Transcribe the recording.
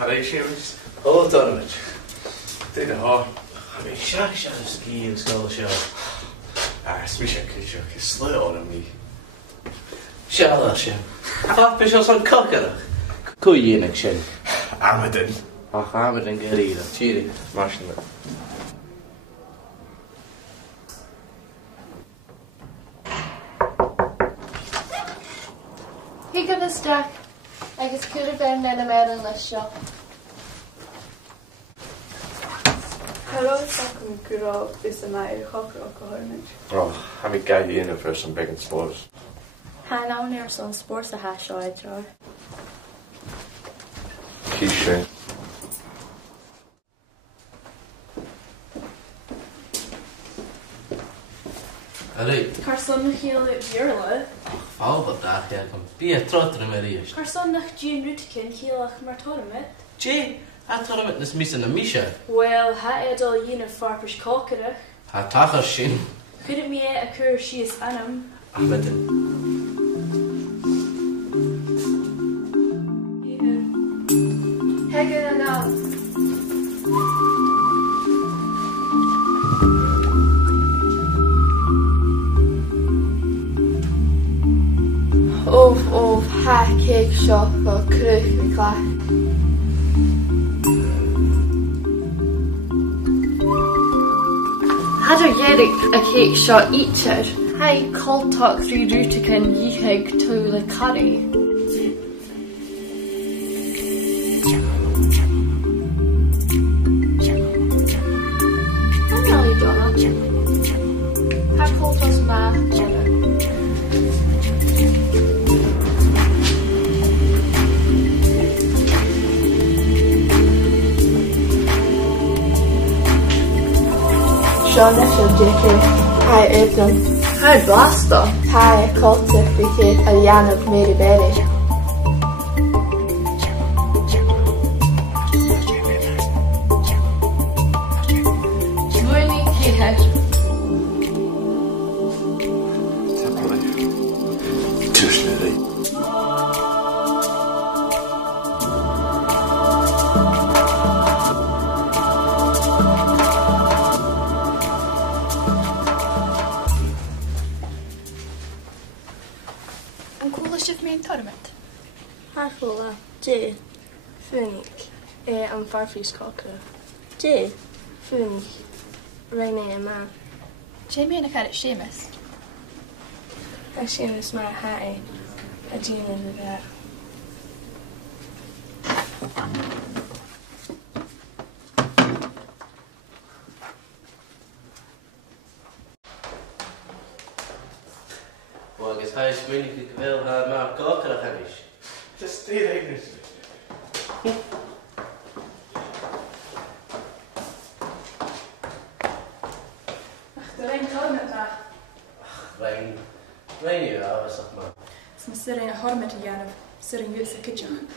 Allee, Seamus. Oh, tournament. Did it all. I mean, Àrd-Sgoil school show. Smisha Kitchuk is slow on me. Charlotte. Bhios on cocker. Cúinig sin. Armadin. Ach, Armadin geríad, tíri. Smashing it. He got a stack. I guess could have been in a medal list shop. Hello, second girl is a night hawker alcoholic. Oh, I'm a guy in for some big sports. Ha now near some sports a hash I try. Quiche. Allee, Carson heel Virla. fábad dag ja kom. Bí trotter me ríist. Carson nach Jean Rutkin heelach mar tournament. Gee, a tournament is mis na Misha. Well, ha edal yin farpers kalkerach. Ha tachar sin. Could it me a cur she is anam? Armadin. Hegel and out. Of ha cake shop or cruk me clack. Had a Yerrick a cake shop eater. Hi cold talk through Rutican yeheg to the curry. How cold was my Sean Nishon JK. Hi Abram. Hi Blaster. Hi Cultic BK a Yan of Mary Berry. Morning Kate. Tournament. Harfola, J. Phoenix, and Farfreeze Cocker. J. Phoenix, Rainy and Man. Jamie and I got it Seamus. I Seamus my hattie, a Jean in the back. Well, I guess hij is moeilijk wel maar koken dat is. Het is niet English. Ach, de rein tournament daar. Weinig ja, was dat maar. Het is een serene harmet Janov, serene jutse kitchen.